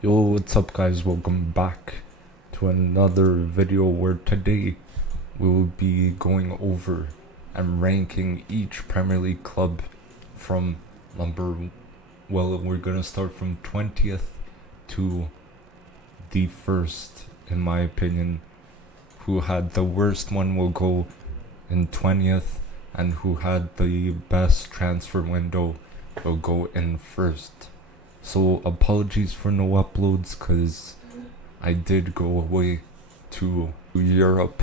Yo, what's up guys? Welcome back to another video where today we will be going over and ranking each Premier League club from we're gonna start from 20th to the first, in my opinion. Who had the worst one will go in 20th, and who had the best transfer window will go in first. So apologies for no uploads, cause I did go away to Europe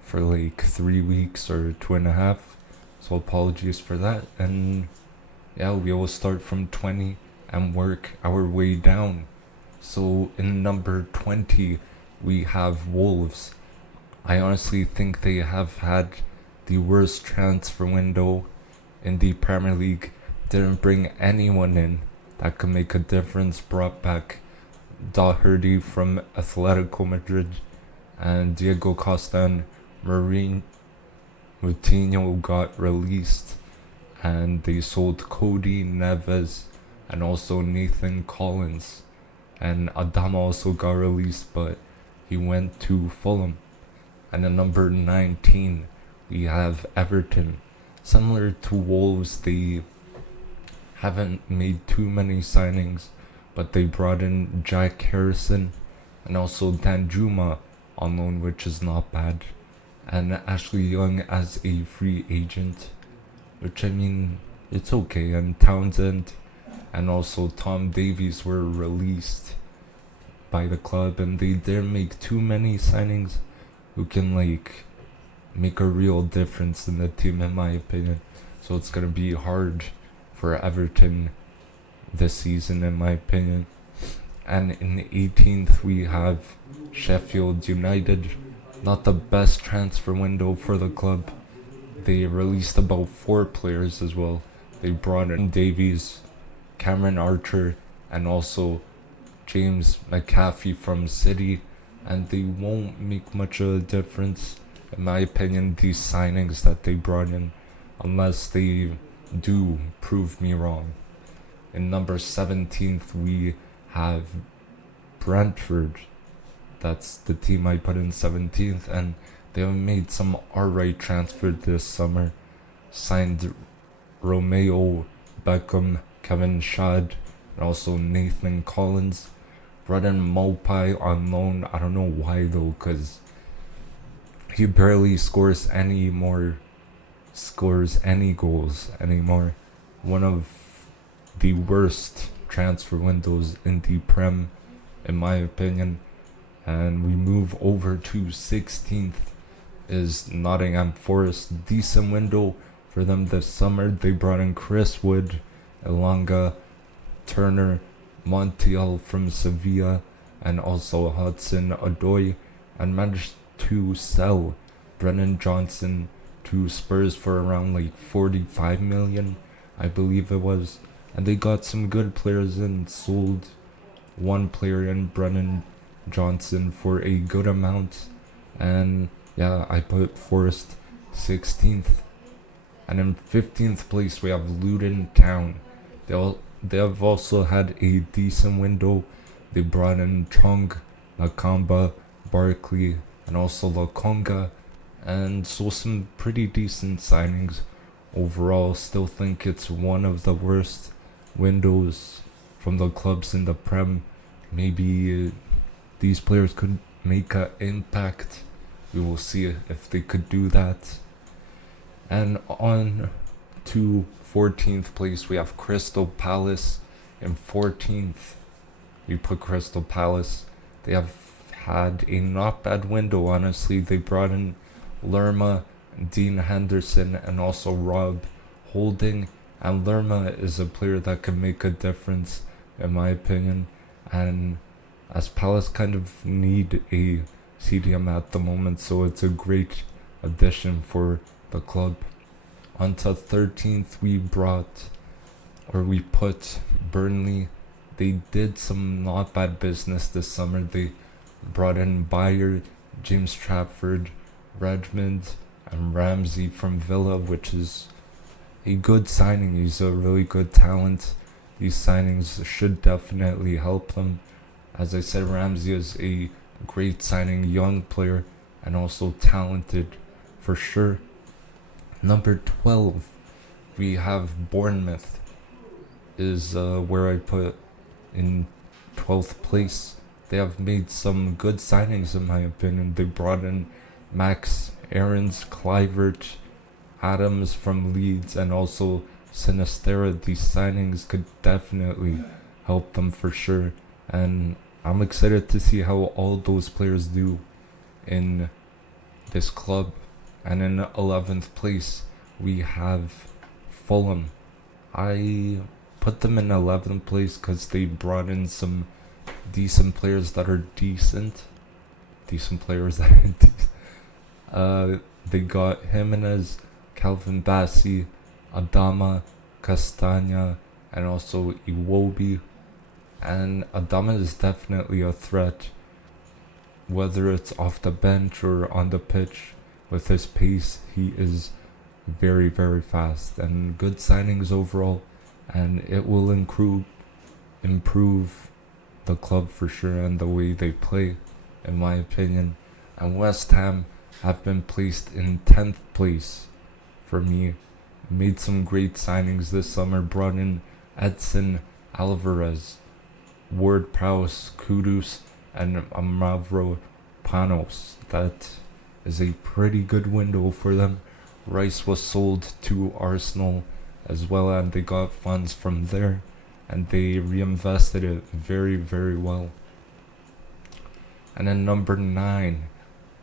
for like 3 weeks or 2.5. So apologies for that. And yeah, we will start from 20 and work our way down. So in number 20, we have Wolves. I honestly think they have had the worst transfer window in the Premier League. Didn't bring anyone in that could make a difference. Brought back Doherty from Atletico Madrid and Diego Costa and Moutinho got released, and they sold Cody Neves and also Nathan Collins, and Adama also got released, but he went to Fulham. And at number 19 we have Everton. Similar to Wolves, they haven't made too many signings, but they brought in Jack Harrison and also Danjuma on loan, which is not bad, and Ashley Young as a free agent, which I mean, it's okay. And Townsend and also Tom Davies were released by the club, and they didn't make too many signings who can like make a real difference in the team, in my opinion. So it's gonna be hard for Everton this season, in my opinion. And in 18th we have Sheffield United. Not the best transfer window for the club. They released about 4 players as well. They brought in Davies, Cameron Archer, and also James McAfee from City, and they won't make much of a difference, in my opinion, these signings that they brought in, unless they do prove me wrong. In number 17th we have Brentford. That's the team I put in 17th, and they have made some alright transfer this summer. Signed Romeo Beckham, Kevin Schad, and also Nathan Collins. Brought in Mopai on loan. I don't know why though, cause he barely scores any goals anymore. One of the worst transfer windows in the Prem, in my opinion. And we move over to 16th is Nottingham Forest. Decent window for them this summer. They brought in Chris Wood, Elanga, Turner, Montiel from Sevilla, and also Hudson Odoi, and managed to sell Brennan Johnson to Spurs for around like 45 million, I believe it was. And they got some good players and sold one player in, Brennan Johnson, for a good amount. And yeah, I put Forest 16th. And in 15th place we have Luton Town. They have also had a decent window. They brought in Chong, Nakamba, Barkley, and also Lokonga, and so some pretty decent signings. Overall, still think it's one of the worst windows from the clubs in the Prem. Maybe these players could make an impact. We will see if they could do that. And on to 14th place we have Crystal Palace. In 14th we put Crystal Palace. They have had a not bad window, honestly. They brought in Lerma, Dean Henderson, and also Rob Holding. And Lerma is a player that can make a difference, in my opinion. And as Palace kind of need a CDM at the moment, so it's a great addition for the club. Onto 13th we put Burnley. They did some not bad business this summer. They brought in Bayer, James Trafford, Redmond, and Ramsey from Villa, which is a good signing. He's a really good talent. These signings should definitely help them. As I said, Ramsey is a great signing, young player, and also talented for sure. Number 12, we have Bournemouth, is where I put in 12th place. They have made some good signings, in my opinion. They brought in Max Aarons, Clivert, Adams from Leeds, and also Sinistera. These signings could definitely help them for sure. And I'm excited to see how all those players do in this club. And in 11th place, we have Fulham. I put them in 11th place because they brought in some decent players that are decent. Decent players that are decent. They got Jimenez, Calvin Bassey, Adama, Castagna, and also Iwobi. And Adama is definitely a threat, whether it's off the bench or on the pitch. With his pace, he is very, very fast, and good signings overall, and it will improve the club for sure and the way they play, in my opinion. And West Ham have been placed in 10th place for me. Made some great signings this summer, brought in Edson Alvarez, Ward Prowse, Kudus, and Mavro Panos. That is a pretty good window for them. Rice was sold to Arsenal as well, and they got funds from there, and they reinvested it very, very well. And then number 9,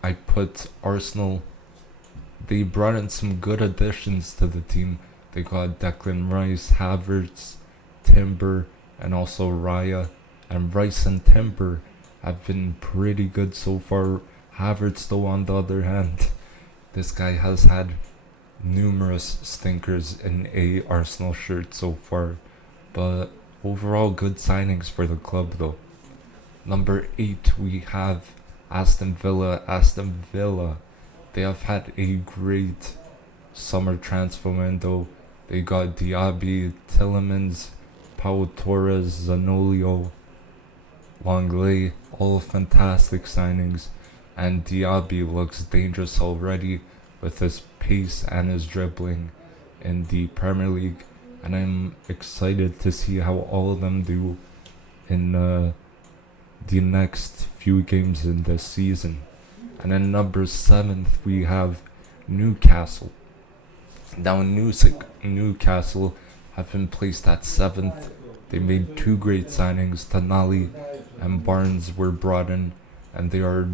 I put Arsenal. They brought in some good additions to the team. They got Declan Rice, Havertz, Timber, and also Raya. And Rice and Timber have been pretty good so far. Havertz, though, on the other hand, this guy has had numerous stinkers in a Arsenal shirt so far. But overall, good signings for the club, though. Number 8, we have Aston Villa. Aston Villa, they have had a great summer transfer window. They got Diaby, Tillemans, Pau Torres, Zanolio, Longley, all fantastic signings. And Diaby looks dangerous already with his pace and his dribbling in the Premier League. And I'm excited to see how all of them do in the next few games in this season. And then number 7th, we have Newcastle. Now Newcastle have been placed at 7th. They made 2 great signings. Tonali and Barnes were brought in, and they are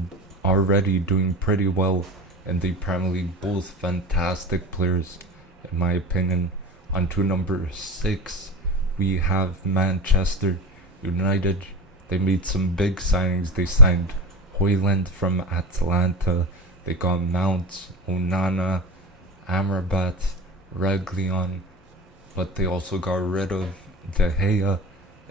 already doing pretty well in the Premier League. Both fantastic players, in my opinion. On to number 6, we have Manchester United. They made some big signings. They signed Højlund from Atalanta. They got Mount, Onana, Amrabat, Reguilon, but they also got rid of De Gea,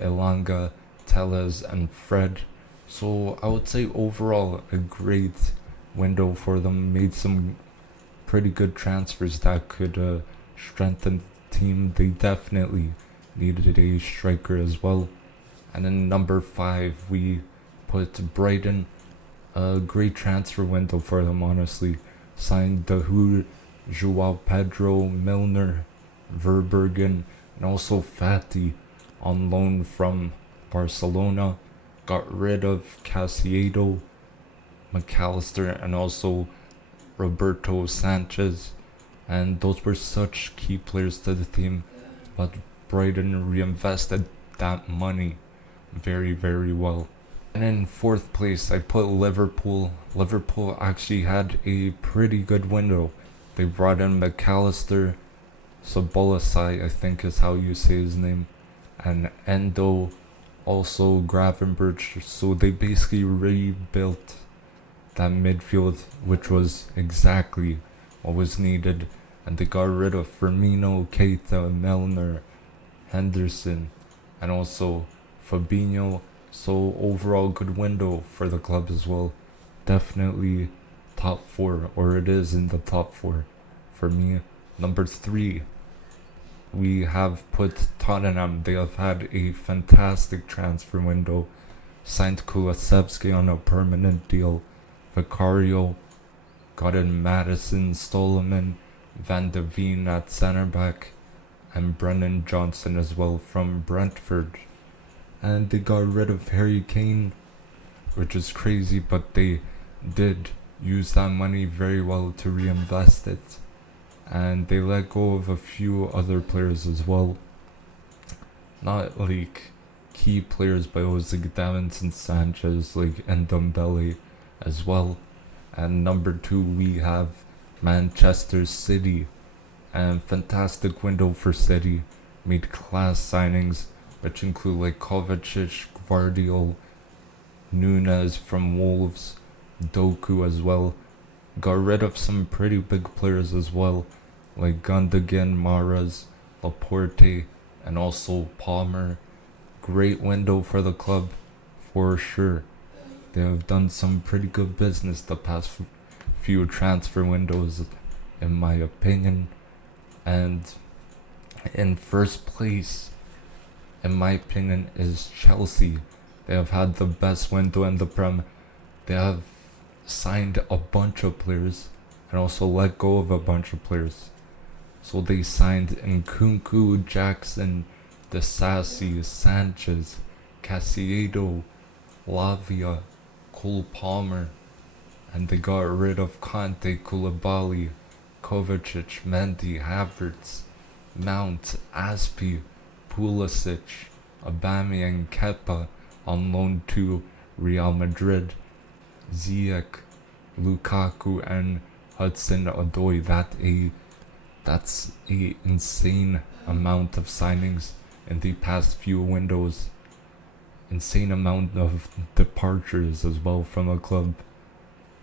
Elanga, Telles, and Fred. So I would say overall a great window for them. Made some pretty good transfers that could strengthen the team. They definitely needed a striker as well. And then number 5, we put Brighton. A great transfer window for them, honestly. Signed Dahoud, Joao Pedro, Milner, Verbergen, and also Fati on loan from Barcelona. Got rid of Casiado, McAllister, and also Roberto Sanchez. And those were such key players to the team. But Brighton reinvested that money very, very well. And in 4th place, I put Liverpool. Liverpool actually had a pretty good window. They brought in McAllister, Sobolasai, I think is how you say his name, and Endo, also Gravenberch. So they basically rebuilt that midfield, which was exactly what was needed. And they got rid of Firmino, Keita, Milner, Henderson, and also Fabinho. So overall good window for the club as well. Definitely top 4, or it is in the top 4 for me. Number 3, we have put Tottenham. They have had a fantastic transfer window. signed Kulusevski on a permanent deal. Vicario got in Madison, Stoloman, Van de Veen at centre back, and Brennan Johnson as well from Brentford. And they got rid of Harry Kane, which is crazy, but they did use that money very well to reinvest it. And they let go of a few other players as well. Not like key players, but it was like Davinson Sanchez, like, and Ndombele as well. And number 2 we have Manchester City, and fantastic window for City. Made class signings, which include like Kovacic, Gvardiol, Nunez from Wolves, Doku as well. Got rid of some pretty big players as well, like Gundogan, Mahrez, Laporte, and also Palmer. Great window for the club, for sure. They have done some pretty good business the past few transfer windows, in my opinion. And in first place, in my opinion, is Chelsea. They have had the best window in the Prem. They have signed a bunch of players and also let go of a bunch of players. So they signed Nkunku, Jackson, Disasi, Sanchez, Casiado, Lavia, Cole Palmer, and they got rid of Conte, Koulibaly, Kovacic, Mendy, Havertz, Mount, Aspi, Pulisic, Aubameyang, Kepa on loan to Real Madrid, Ziyech, Lukaku, and Hudson-Odoi. That's a insane amount of signings in the past few windows. Insane amount of departures as well from the club.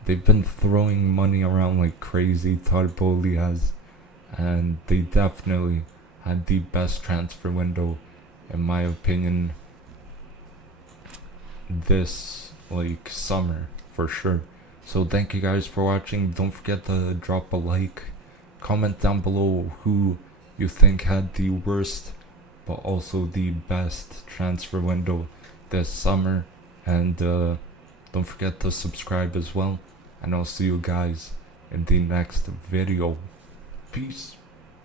They've been throwing money around like crazy, Todd Bowley has, and they definitely had the best transfer window, in my opinion, this like summer for sure. So thank you guys for watching. Don't forget to drop a like, comment down below who you think had the worst but also the best transfer window this summer, and don't forget to subscribe as well, and I'll see you guys in the next video. Peace.